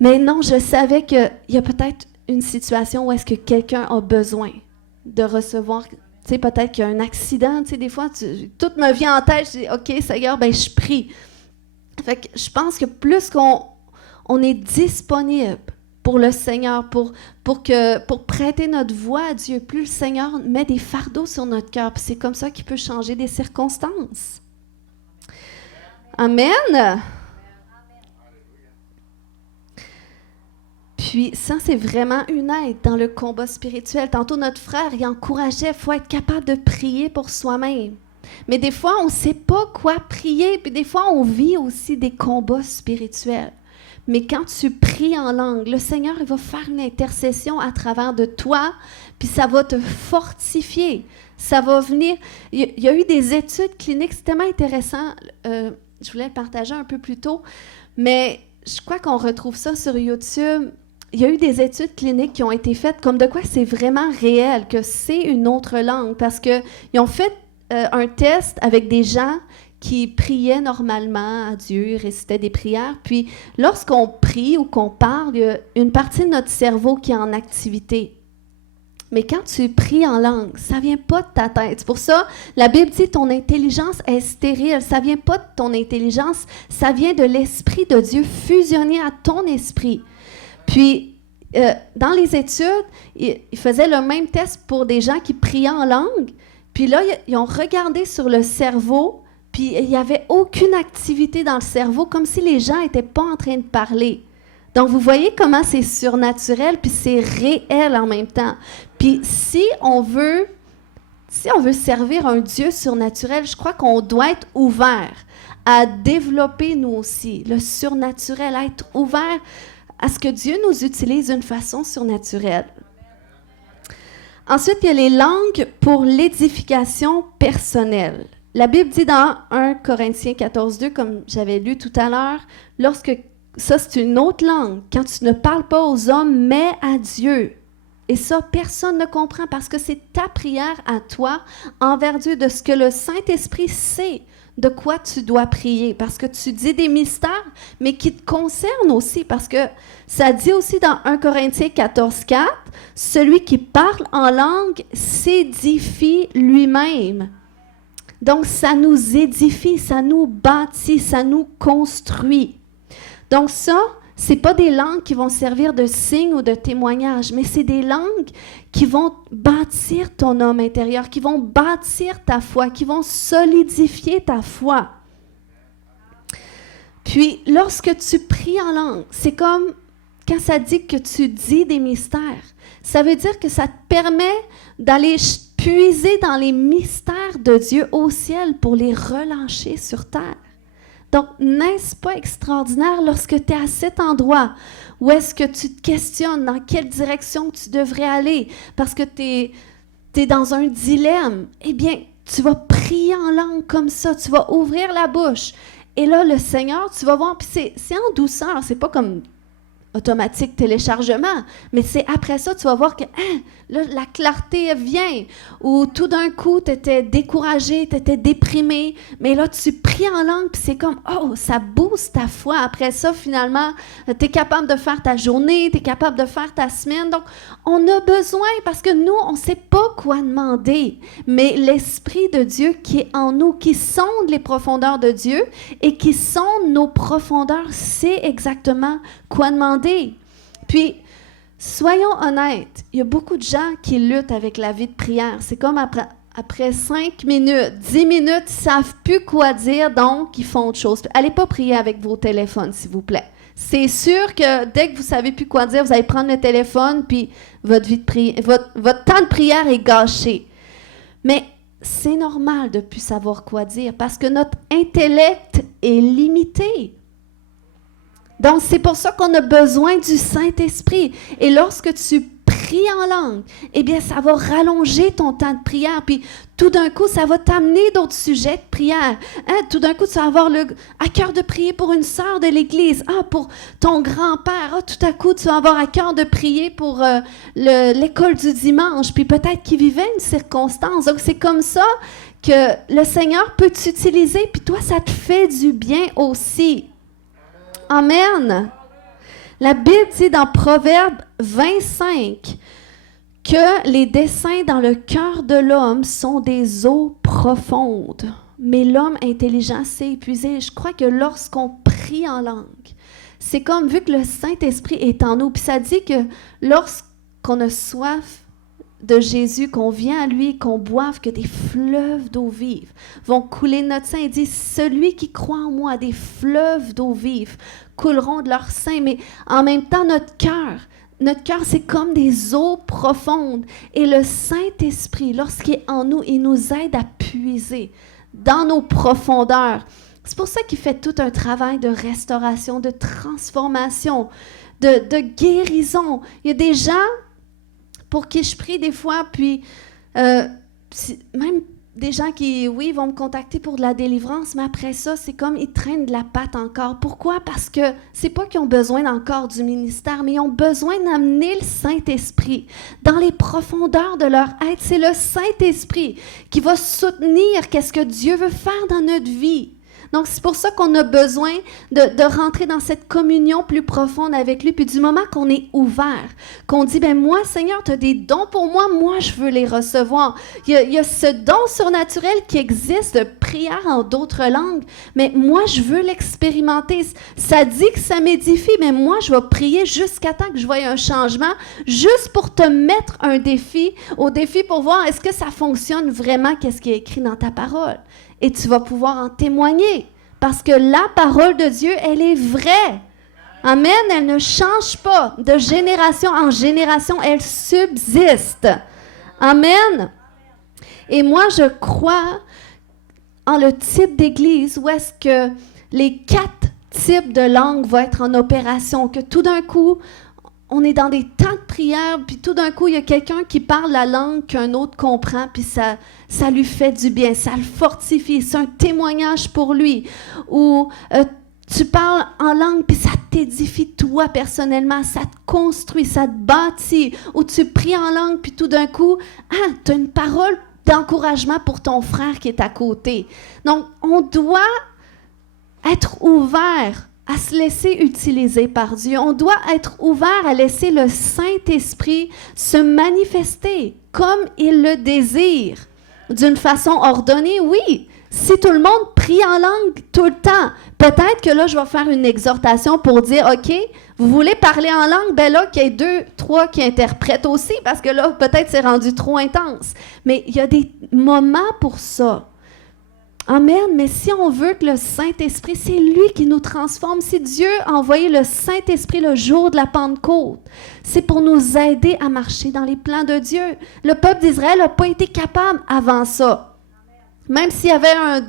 Mais non, je savais qu'il y a peut-être une situation où est-ce que quelqu'un a besoin de recevoir. Tu sais, peut-être qu'il y a un accident. Tu sais, des fois, tout me vient en tête. Je dis « OK, Seigneur, ben je prie. » Fait que je pense que plus qu'on est disponible pour le Seigneur, pour prêter notre voix à Dieu, plus le Seigneur met des fardeaux sur notre cœur. Puis c'est comme ça qu'il peut changer des circonstances. Amen. Puis ça, c'est vraiment une aide dans le combat spirituel. Tantôt, notre frère, il encourageait, il faut être capable de prier pour soi-même. Mais des fois, on ne sait pas quoi prier, puis des fois, on vit aussi des combats spirituels. Mais quand tu pries en langue, le Seigneur, il va faire une intercession à travers de toi, puis ça va te fortifier. Ça va venir... Il y a eu des études cliniques, c'est tellement intéressant. Je voulais le partager un peu plus tôt, mais je crois qu'on retrouve ça sur YouTube. Il y a eu des études cliniques qui ont été faites comme de quoi c'est vraiment réel, que c'est une autre langue, parce qu'ils ont fait un test avec des gens qui priaient normalement à Dieu, récitaient des prières. Puis, lorsqu'on prie ou qu'on parle, il y a une partie de notre cerveau qui est en activité. Mais quand tu pries en langue, ça ne vient pas de ta tête. C'est pour ça, la Bible dit ton intelligence est stérile. Ça ne vient pas de ton intelligence, ça vient de l'Esprit de Dieu fusionné à ton esprit. Puis, dans les études, ils faisaient le même test pour des gens qui priaient en langue. Puis là, ils ont regardé sur le cerveau, puis il n'y avait aucune activité dans le cerveau, comme si les gens n'étaient pas en train de parler. Donc, vous voyez comment c'est surnaturel, puis c'est réel en même temps. Puis si on veut servir un Dieu surnaturel, je crois qu'on doit être ouvert à développer nous aussi le surnaturel, à être ouvert à ce que Dieu nous utilise d'une façon surnaturelle. Ensuite, il y a les langues pour l'édification personnelle. La Bible dit dans 1 Corinthiens 14:2, comme j'avais lu tout à l'heure, lorsque ça, c'est une autre langue, quand tu ne parles pas aux hommes, mais à Dieu. Et ça, personne ne comprend parce que c'est ta prière à toi envers Dieu, de ce que le Saint-Esprit sait de quoi tu dois prier, parce que tu dis des mystères, mais qui te concernent aussi, parce que ça dit aussi dans 1 Corinthiens 14:4, « Celui qui parle en langue s'édifie lui-même. » Donc, ça nous édifie, ça nous bâtit, ça nous construit. Donc ça, ce n'est pas des langues qui vont servir de signe ou de témoignage, mais c'est des langues qui vont bâtir ton homme intérieur, qui vont bâtir ta foi, qui vont solidifier ta foi. Puis, lorsque tu pries en langue, c'est comme quand ça dit que tu dis des mystères. Ça veut dire que ça te permet d'aller puiser dans les mystères de Dieu au ciel pour les relâcher sur terre. Donc, n'est-ce pas extraordinaire lorsque tu es à cet endroit où est-ce que tu te questionnes dans quelle direction tu devrais aller parce que tu es dans un dilemme? Eh bien, tu vas prier en langue comme ça, tu vas ouvrir la bouche. Et là, le Seigneur, tu vas voir, puis c'est en douceur, c'est pas comme automatique téléchargement, mais c'est après ça, tu vas voir que là, la clarté vient, ou tout d'un coup, tu étais découragé, tu étais déprimé, mais là, tu pries en langue, puis c'est comme, oh, ça booste ta foi. Après ça, finalement, tu es capable de faire ta journée, tu es capable de faire ta semaine. Donc, on a besoin, parce que nous, on ne sait pas quoi demander, mais l'Esprit de Dieu qui est en nous, qui sonde les profondeurs de Dieu et qui sonde nos profondeurs, sait exactement quoi demander. Puis, soyons honnêtes, il y a beaucoup de gens qui luttent avec la vie de prière. C'est comme après 5 minutes, 10 minutes, ils ne savent plus quoi dire, donc ils font autre chose. Allez pas prier avec vos téléphones, s'il vous plaît. C'est sûr que dès que vous ne savez plus quoi dire, vous allez prendre le téléphone, puis votre temps de prière est gâché. Mais c'est normal de ne plus savoir quoi dire, parce que notre intellect est limité. Donc, c'est pour ça qu'on a besoin du Saint-Esprit. Et lorsque tu pries en langue, eh bien, ça va rallonger ton temps de prière. Puis, tout d'un coup, ça va t'amener d'autres sujets de prière. Tout d'un coup, tu vas avoir à cœur de prier pour une sœur de l'Église. Pour ton grand-père. Tout à coup, tu vas avoir à cœur de prier pour l'école du dimanche. Puis, peut-être qu'il vivait une circonstance. Donc, c'est comme ça que le Seigneur peut t'utiliser. Puis, toi, ça te fait du bien aussi. Amen. La Bible dit dans Proverbe 25 que les desseins dans le cœur de l'homme sont des eaux profondes, mais l'homme intelligent s'est épuisé. Je crois que lorsqu'on prie en langue, c'est comme vu que le Saint-Esprit est en nous, puis ça dit que lorsqu'on a soif de Jésus, qu'on vient à lui, qu'on boive, que des fleuves d'eau vive vont couler de notre sein. Il dit, celui qui croit en moi, des fleuves d'eau vive couleront de leur sein. Mais en même temps, notre cœur, c'est comme des eaux profondes. Et le Saint-Esprit, lorsqu'il est en nous, il nous aide à puiser dans nos profondeurs. C'est pour ça qu'il fait tout un travail de restauration, de transformation, de guérison. Il y a des gens pour qui je prie des fois, puis même des gens qui, oui, vont me contacter pour de la délivrance, mais après ça, c'est comme ils traînent de la patte encore. Pourquoi? Parce que c'est pas qu'ils ont besoin encore du ministère, mais ils ont besoin d'amener le Saint-Esprit dans les profondeurs de leur être. C'est le Saint-Esprit qui va soutenir qu'est-ce que Dieu veut faire dans notre vie. Donc, c'est pour ça qu'on a besoin de rentrer dans cette communion plus profonde avec lui. Puis du moment qu'on est ouvert, qu'on dit, ben moi, Seigneur, tu as des dons pour moi, moi, je veux les recevoir. Il y a ce don surnaturel qui existe, de prière en d'autres langues, mais moi, je veux l'expérimenter. Ça dit que ça m'édifie, mais moi, je vais prier jusqu'à temps que je voie un changement, juste pour te mettre un défi, au défi pour voir est-ce que ça fonctionne vraiment, qu'est-ce qui est écrit dans ta parole. Et tu vas pouvoir en témoigner. Parce que la parole de Dieu, elle est vraie. Amen. Elle ne change pas. De génération en génération, elle subsiste. Amen. Et moi, je crois en le type d'église où est-ce que les 4 types de langues vont être en opération. Que tout d'un coup, on est dans des temps de prière, puis tout d'un coup, il y a quelqu'un qui parle la langue qu'un autre comprend, puis ça lui fait du bien, ça le fortifie, c'est un témoignage pour lui. Ou tu parles en langue, puis ça t'édifie toi personnellement, ça te construit, ça te bâtit. Ou tu pries en langue, puis tout d'un coup, tu as une parole d'encouragement pour ton frère qui est à côté. Donc, on doit être ouvert à se laisser utiliser par Dieu. On doit être ouvert à laisser le Saint-Esprit se manifester comme il le désire. D'une façon ordonnée, oui. Si tout le monde prie en langue tout le temps, peut-être que là, je vais faire une exhortation pour dire, OK, vous voulez parler en langue? Ben là, qu'il y ait 2, 3 qui interprètent aussi, parce que là, peut-être c'est rendu trop intense. Mais il y a des moments pour ça. Amen, mais si on veut que le Saint-Esprit, c'est lui qui nous transforme. Si Dieu a envoyé le Saint-Esprit le jour de la Pentecôte, c'est pour nous aider à marcher dans les plans de Dieu. Le peuple d'Israël n'a pas été capable avant ça. Même s'il y avait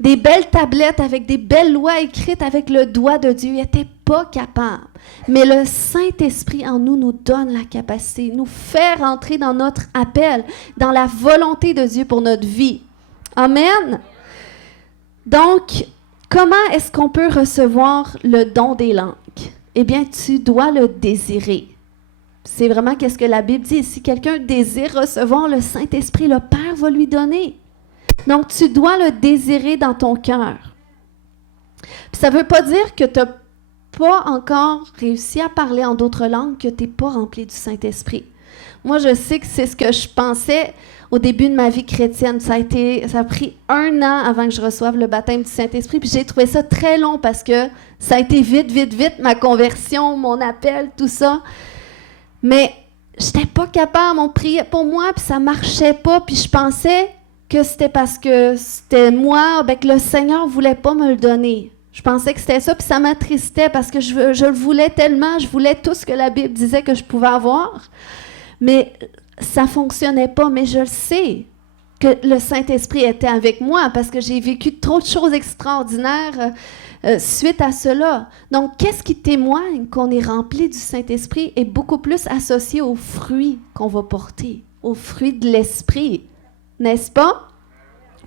des belles tablettes avec des belles lois écrites avec le doigt de Dieu, il n'était pas capable. Mais le Saint-Esprit en nous donne la capacité, nous fait rentrer dans notre appel, dans la volonté de Dieu pour notre vie. Amen. Donc, comment est-ce qu'on peut recevoir le don des langues? Eh bien, tu dois le désirer. C'est vraiment qu'est-ce que la Bible dit. Si quelqu'un désire recevoir le Saint-Esprit, le Père va lui donner. Donc, tu dois le désirer dans ton cœur. Puis ça ne veut pas dire que tu n'as pas encore réussi à parler en d'autres langues, que tu n'es pas rempli du Saint-Esprit. Moi, je sais que c'est ce que je pensais au début de ma vie chrétienne. Ça a pris 1 an avant que je reçoive le baptême du Saint-Esprit. Puis j'ai trouvé ça très long parce que ça a été vite, ma conversion, mon appel, tout ça. Mais je n'étais pas capable. On priait pour moi, puis ça ne marchait pas. Puis je pensais que c'était parce que c'était moi, que le Seigneur ne voulait pas me le donner. Je pensais que c'était ça, puis ça m'attristait parce que je le voulais tellement. Je voulais tout ce que la Bible disait que je pouvais avoir. Mais ça ne fonctionnait pas, mais je le sais que le Saint-Esprit était avec moi parce que j'ai vécu trop de choses extraordinaires suite à cela. Donc, qu'est-ce qui témoigne qu'on est rempli du Saint-Esprit est beaucoup plus associé aux fruits qu'on va porter, aux fruits de l'Esprit, n'est-ce pas?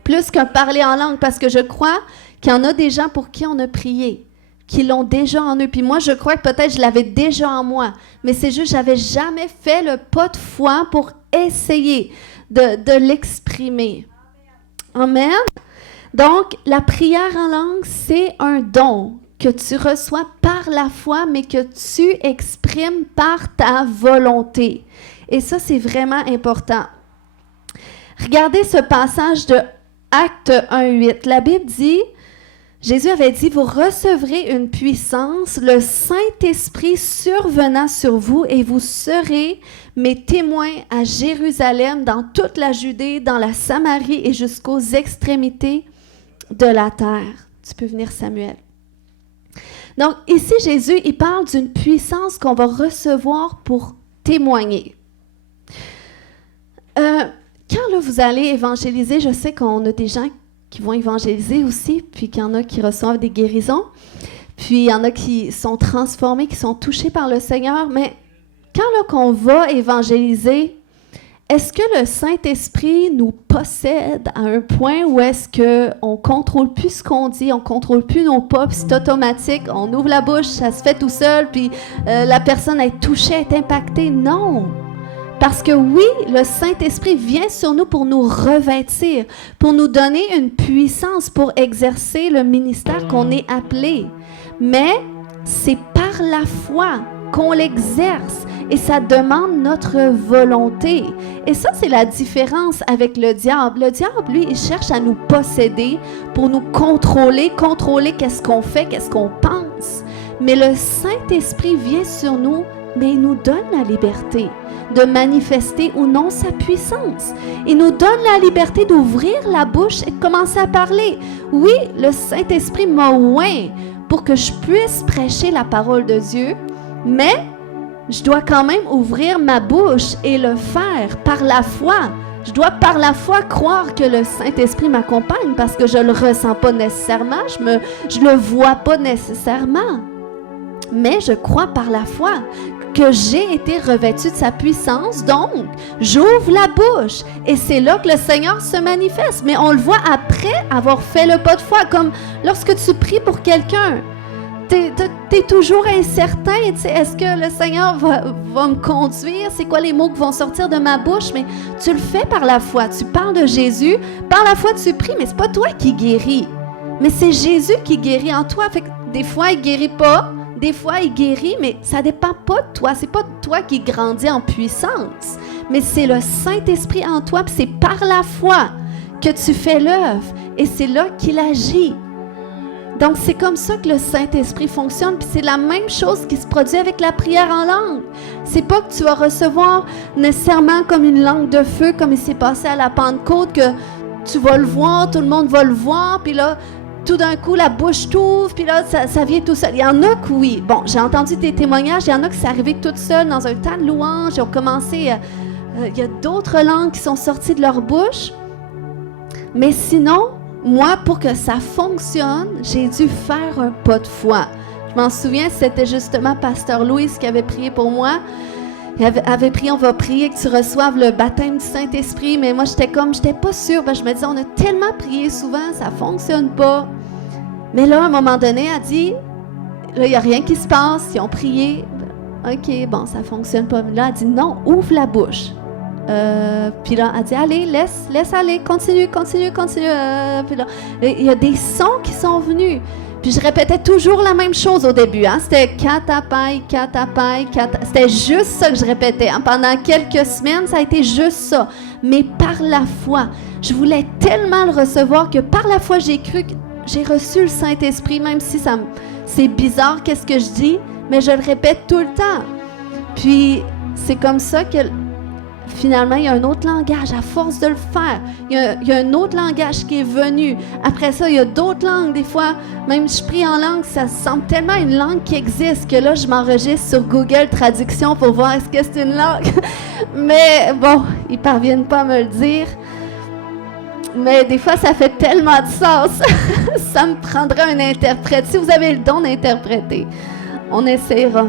Plus qu'un parler en langue, parce que je crois qu'il y en a des gens pour qui on a prié, qui l'ont déjà en eux. Puis moi, je crois que peut-être je l'avais déjà en moi, mais c'est juste que je n'avais jamais fait le pas de foi pour essayer de l'exprimer. Amen. Donc, la prière en langue, c'est un don que tu reçois par la foi, mais que tu exprimes par ta volonté. Et ça, c'est vraiment important. Regardez ce passage de Actes 1:8. La Bible dit, Jésus avait dit, « Vous recevrez une puissance, le Saint-Esprit survenant sur vous, et vous serez mes témoins à Jérusalem, dans toute la Judée, dans la Samarie et jusqu'aux extrémités de la terre. » Tu peux venir, Samuel. Donc, ici, Jésus, il parle d'une puissance qu'on va recevoir pour témoigner. Quand là, vous allez évangéliser, je sais qu'on a des gens qui vont évangéliser aussi, puis qu'il y en a qui reçoivent des guérisons, puis il y en a qui sont transformés, qui sont touchés par le Seigneur, mais quand là qu'on va évangéliser, est-ce que le Saint-Esprit nous possède à un point où est-ce qu'on ne contrôle plus ce qu'on dit, on ne contrôle plus nos pas, puis c'est automatique, on ouvre la bouche, ça se fait tout seul, puis la personne est touchée, est impactée? Non! Parce que oui, le Saint-Esprit vient sur nous pour nous revêtir, pour nous donner une puissance pour exercer le ministère qu'on est appelé. Mais c'est par la foi qu'on l'exerce et ça demande notre volonté. Et ça, c'est la différence avec le diable. Le diable, lui, il cherche à nous posséder pour nous contrôler qu'est-ce qu'on fait, qu'est-ce qu'on pense. Mais le Saint-Esprit vient sur nous, mais il nous donne la liberté de manifester ou non sa puissance. Il nous donne la liberté d'ouvrir la bouche et de commencer à parler. Oui, le Saint-Esprit m'a oint pour que je puisse prêcher la parole de Dieu, mais je dois quand même ouvrir ma bouche et le faire par la foi. Je dois par la foi croire que le Saint-Esprit m'accompagne parce que je ne le ressens pas nécessairement, je le vois pas nécessairement. Mais je crois par la foi que j'ai été revêtue de sa puissance, donc j'ouvre la bouche et c'est là que le Seigneur se manifeste. Mais on le voit après avoir fait le pas de foi, comme lorsque tu pries pour quelqu'un. T'es toujours incertain, est-ce que le Seigneur va me conduire? C'est quoi les mots qui vont sortir de ma bouche? Mais tu le fais par la foi, tu parles de Jésus, par la foi tu pries, mais c'est pas toi qui guéris. Mais c'est Jésus qui guérit en toi. Fait que des fois, il guérit pas, des fois, il guérit, mais ça dépend pas de toi. C'est pas toi qui grandis en puissance, mais c'est le Saint-Esprit en toi, puis c'est par la foi que tu fais l'œuvre, et c'est là qu'il agit. Donc, c'est comme ça que le Saint-Esprit fonctionne, puis c'est la même chose qui se produit avec la prière en langue. C'est pas que tu vas recevoir nécessairement comme une langue de feu, comme il s'est passé à la Pentecôte, que tu vas le voir, tout le monde va le voir, puis là, tout d'un coup, la bouche t'ouvre, puis là, ça vient tout seul. Il y en a que oui. Bon, j'ai entendu des témoignages, il y en a que c'est arrivé toute seule dans un temps de louange. Ils ont commencé, il y a d'autres langues qui sont sorties de leur bouche. Mais sinon, moi, pour que ça fonctionne, j'ai dû faire un pas de foi. Je m'en souviens, c'était justement Pasteur Louis qui avait prié pour moi. Il avait prié, on va prier que tu reçoives le baptême du Saint-Esprit. Mais moi, j'étais pas sûre. Je me disais, on a tellement prié souvent, ça ne fonctionne pas. Mais là, à un moment donné, elle dit, là, il n'y a rien qui se passe. Ils ont prié. OK, bon, ça ne fonctionne pas. Là, elle dit, non, ouvre la bouche. Puis là, elle dit, allez, laisse aller, continue. Puis là, il y a des sons qui sont venus. Puis je répétais toujours la même chose au début. Hein? C'était katapai. C'était juste ça que je répétais. Hein? Pendant quelques semaines, ça a été juste ça. Mais par la foi, je voulais tellement le recevoir que par la foi, j'ai cru que j'ai reçu le Saint-Esprit, même si c'est bizarre qu'est-ce que je dis, mais je le répète tout le temps. Puis c'est comme ça que finalement, il y a un autre langage, à force de le faire. Il y a un autre langage qui est venu. Après ça, il y a d'autres langues. Des fois, même je prie en langue, ça semble tellement une langue qui existe que là, je m'enregistre sur Google Traduction pour voir est-ce que c'est une langue. Mais bon, ils ne parviennent pas à me le dire. Mais des fois, ça fait tellement de sens. Ça me prendrait un interprète. Si vous avez le don d'interpréter, on essaiera.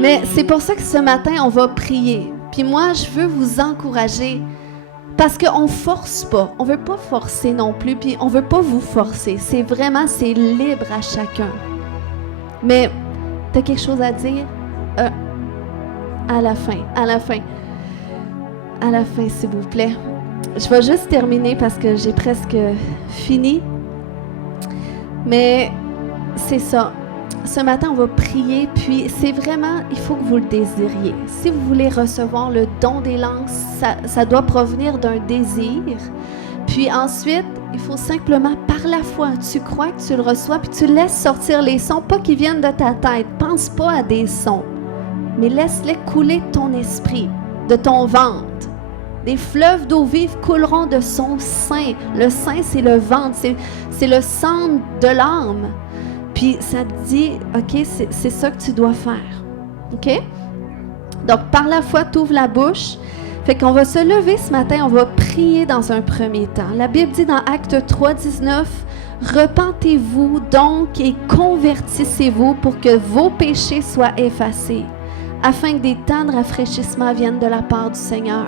Mais c'est pour ça que ce matin, on va prier. Puis moi, je veux vous encourager parce qu'on ne force pas. On ne veut pas forcer non plus, puis on ne veut pas vous forcer. C'est libre à chacun. Mais tu as quelque chose à dire? À la fin, s'il vous plaît. Je vais juste terminer parce que j'ai presque fini. Mais c'est ça. Ce matin, on va prier, puis c'est vraiment, il faut que vous le désiriez. Si vous voulez recevoir le don des langues, ça doit provenir d'un désir. Puis ensuite, il faut simplement, par la foi, tu crois que tu le reçois, puis tu laisses sortir les sons, pas qu'ils viennent de ta tête. Pense pas à des sons, mais laisse-les couler de ton esprit, de ton ventre. Des fleuves d'eau vive couleront de son sein. Le sein, c'est le ventre, c'est le centre de l'âme. Puis ça te dit, OK, c'est ça que tu dois faire. OK? Donc, par la foi, tu ouvres la bouche. Fait qu'on va se lever ce matin, on va prier dans un premier temps. La Bible dit dans Actes 3:19, « Repentez-vous donc et convertissez-vous pour que vos péchés soient effacés, afin que des temps de rafraîchissement viennent de la part du Seigneur.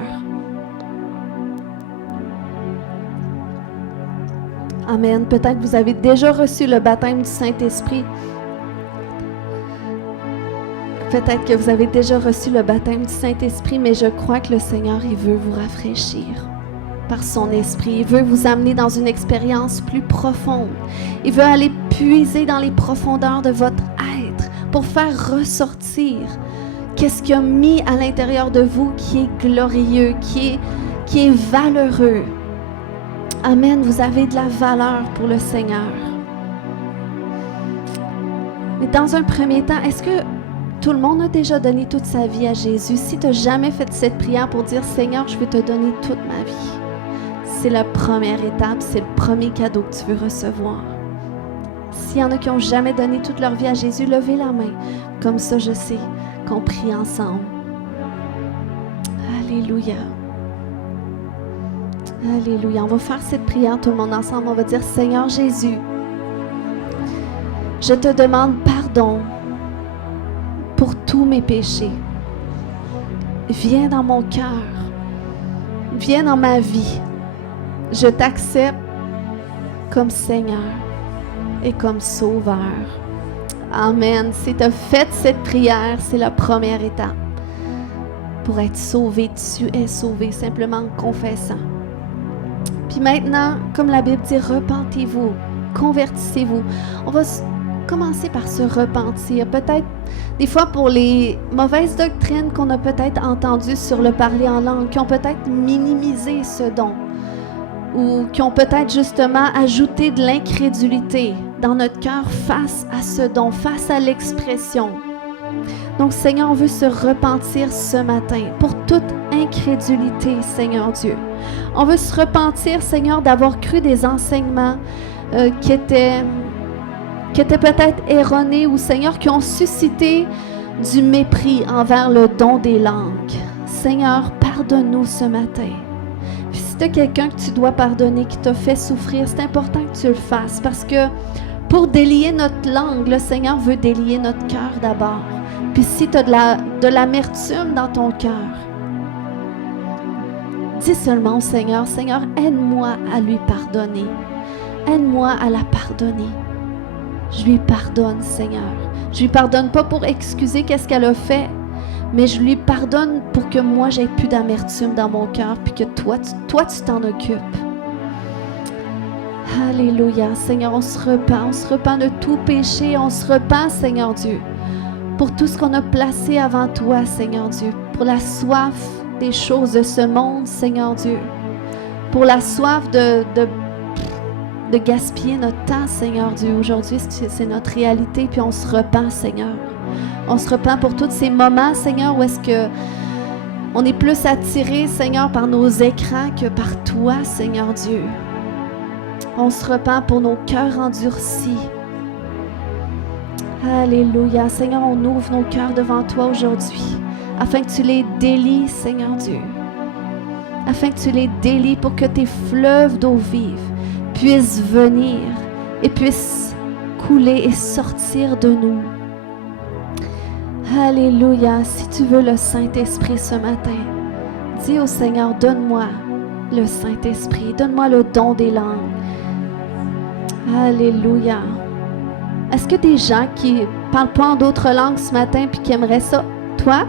Amen. Peut-être que vous avez déjà reçu le baptême du Saint-Esprit. Peut-être que vous avez déjà reçu le baptême du Saint-Esprit, mais je crois que le Seigneur, il veut vous rafraîchir par son esprit. Il veut vous amener dans une expérience plus profonde. Il veut aller puiser dans les profondeurs de votre être pour faire ressortir qu'est-ce qu'il a mis à l'intérieur de vous qui est glorieux, qui est valeureux. Amen. Vous avez de la valeur pour le Seigneur. Mais dans un premier temps, est-ce que tout le monde a déjà donné toute sa vie à Jésus? Si tu n'as jamais fait cette prière pour dire « Seigneur, je veux te donner toute ma vie », c'est la première étape, c'est le premier cadeau que tu veux recevoir. S'il y en a qui n'ont jamais donné toute leur vie à Jésus, levez la main. Comme ça, je sais qu'on prie ensemble. Alléluia. Alléluia. On va faire cette prière tout le monde ensemble. On va dire « Seigneur Jésus, je te demande pardon pour tous mes péchés. Viens dans mon cœur. Viens dans ma vie. Je t'accepte comme Seigneur et comme Sauveur. » Amen. Si tu as fait cette prière, c'est la première étape. Pour être sauvé, tu es sauvé simplement en confessant. Puis maintenant, comme la Bible dit, repentez-vous, convertissez-vous. On va commencer par se repentir. Peut-être, des fois, pour les mauvaises doctrines qu'on a peut-être entendues sur le parler en langue, qui ont peut-être minimisé ce don, ou qui ont peut-être justement ajouté de l'incrédulité dans notre cœur face à ce don, face à l'expression. Donc, Seigneur, on veut se repentir ce matin pour toute incrédulité, Seigneur Dieu. On veut se repentir, Seigneur, d'avoir cru des enseignements qui étaient peut-être erronés ou, Seigneur, qui ont suscité du mépris envers le don des langues. Seigneur, pardonne-nous ce matin. Puis si tu as quelqu'un que tu dois pardonner, qui t'a fait souffrir, c'est important que tu le fasses parce que pour délier notre langue, le Seigneur veut délier notre cœur d'abord. Puis si tu as de l'amertume dans ton cœur, dis seulement au Seigneur, Seigneur, aide-moi à lui pardonner. Aide-moi à la pardonner. Je lui pardonne, Seigneur. Je lui pardonne pas pour excuser qu'est-ce qu'elle a fait, mais je lui pardonne pour que moi, j'aie plus d'amertume dans mon cœur, puis que toi, tu t'en occupes. Alléluia. Seigneur, on se repent de tout péché, on se repent, Seigneur Dieu, pour tout ce qu'on a placé avant toi, Seigneur Dieu, pour la soif des choses de ce monde, Seigneur Dieu, pour la soif de gaspiller notre temps, Seigneur Dieu. Aujourd'hui, c'est notre réalité, puis on se repent, Seigneur. On se repent pour tous ces moments, Seigneur, où est-ce que on est plus attiré, Seigneur, par nos écrans que par toi, Seigneur Dieu. On se repent pour nos cœurs endurcis. Alléluia. Seigneur, on ouvre nos cœurs devant toi aujourd'hui, afin que tu les délies, Seigneur Dieu. Afin que tu les délies pour que tes fleuves d'eau vive puissent venir et puissent couler et sortir de nous. Alléluia. Si tu veux le Saint-Esprit ce matin, dis au Seigneur, donne-moi le Saint-Esprit, donne-moi le don des langues. Alléluia. Est-ce que des gens qui ne parlent pas en d'autres langues ce matin puis qui aimeraient ça? Toi?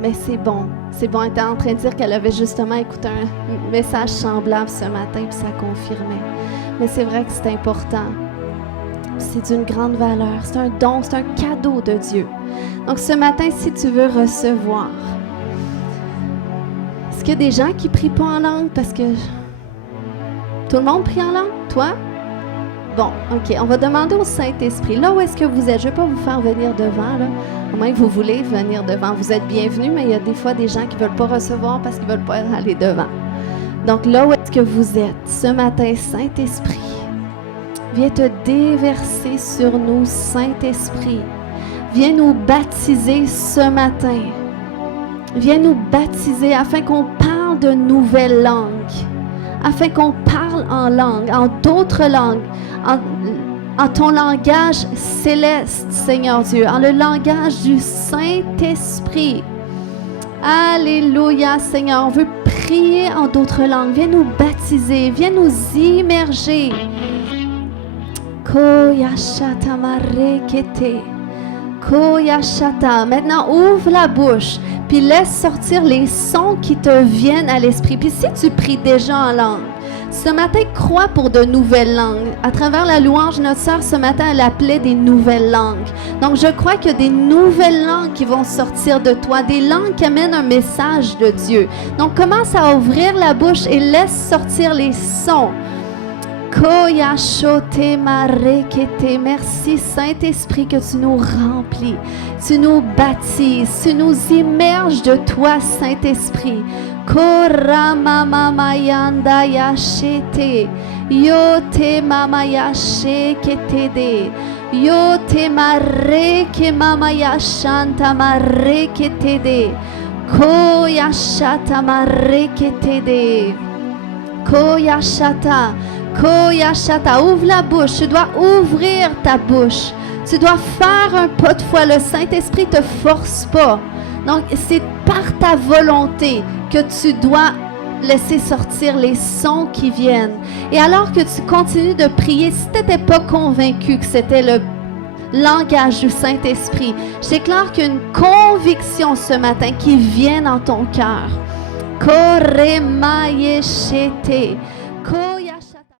Mais c'est bon. C'est bon. Elle était en train de dire qu'elle avait justement écouté un message semblable ce matin, puis ça confirmait. Mais c'est vrai que c'est important. C'est d'une grande valeur. C'est un don, c'est un cadeau de Dieu. Donc ce matin, si tu veux recevoir, est-ce qu'il y a des gens qui ne prient pas en langue? Parce que tout le monde prie en langue? Toi? Bon, OK. On va demander au Saint-Esprit. Là où est-ce que vous êtes? Je ne vais pas vous faire venir devant, là. Au moins que vous voulez venir devant. Vous êtes bienvenus, mais il y a des fois des gens qui ne veulent pas recevoir parce qu'ils ne veulent pas aller devant. Donc là où est-ce que vous êtes? Ce matin, Saint-Esprit, viens te déverser sur nous, Saint-Esprit. Viens nous baptiser ce matin. Viens nous baptiser afin qu'on parle de nouvelles langues. Afin qu'on parle en langue, en d'autres langues, en ton langage céleste, Seigneur Dieu, en le langage du Saint-Esprit. Alléluia, Seigneur. On veut prier en d'autres langues. Viens nous baptiser, viens nous immerger. Koyashata marekete. Koyashata. Maintenant, ouvre la bouche, puis laisse sortir les sons qui te viennent à l'esprit. Puis si tu pries déjà en langue, ce matin, crois pour de nouvelles langues. À travers la louange, notre sœur, ce matin, elle appelait des nouvelles langues. Donc, je crois qu'il y a des nouvelles langues qui vont sortir de toi, des langues qui amènent un message de Dieu. Donc, commence à ouvrir la bouche et laisse sortir les sons. Koyashote marekete. Merci Saint-Esprit que tu nous remplis, tu nous baptises, tu nous immerges de toi, Saint-Esprit. Koramamamayanda yashete, yote mamayasheketede, yote mareke mamayashanta mareketede, koyashata mareketede, koyashata. Koyashata, ouvre la bouche, tu dois ouvrir ta bouche. Tu dois faire un pas de foi. Le Saint-Esprit ne te force pas. Donc, c'est par ta volonté que tu dois laisser sortir les sons qui viennent. Et alors que tu continues de prier, si tu n'étais pas convaincu que c'était le langage du Saint-Esprit, je déclare qu'il y a une conviction ce matin qui vient dans ton cœur. Koremayeshete.